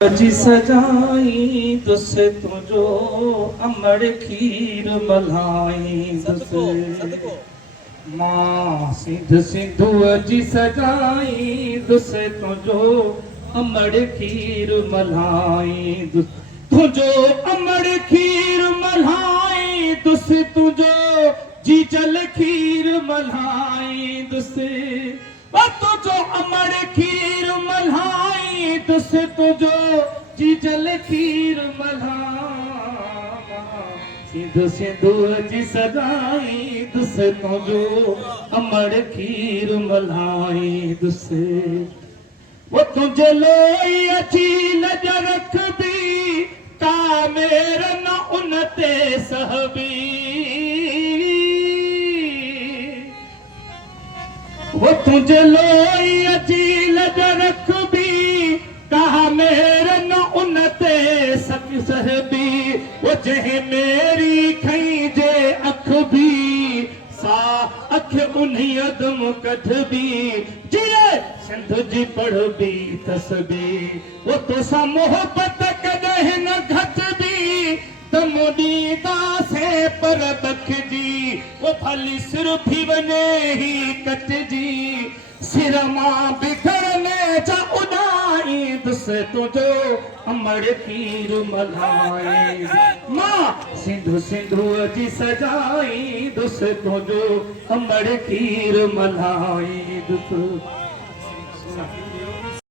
जी सजाई तुसे तुझो अमड़ खीर मलाई तुसे मां सिंध सिंधु जी सजाई तुसे तुझो अमड़ खीर मलाई तुझो अमड़ खीर मलाई तुसे तुझो जी जल खीर मलाई तुसे तुझो अमड़ खीर मलाई तुसे तुझो जी जल खीर मलाई सिंधु सिंधु जी सजाई तुसे तुझो अमड़ खीर मलाई तुसे वो तुझे लोई अची लज रख भी ता मेरा न उनते सहबी वो तुझे लोई अची लज रख भी कहा मेरे न उनते सक सहबी वो जह मेरी खई जे अख भी सा अख उन्हीं अदम कठ भी जिए सिंध जी पढ़ भी तस्बी वो तो सा मोहब्बत कदह न घट भी तमुडी दासे पर बख जी वो भली सिर्फ वने ही कट जी सिर मां बिखरने जा उदाई दुसे तुझो अमड़ खीर मलाई मां सिंधु सिंधु जी सजाई दुसे तुझो अमड़ खीर मलाई दुस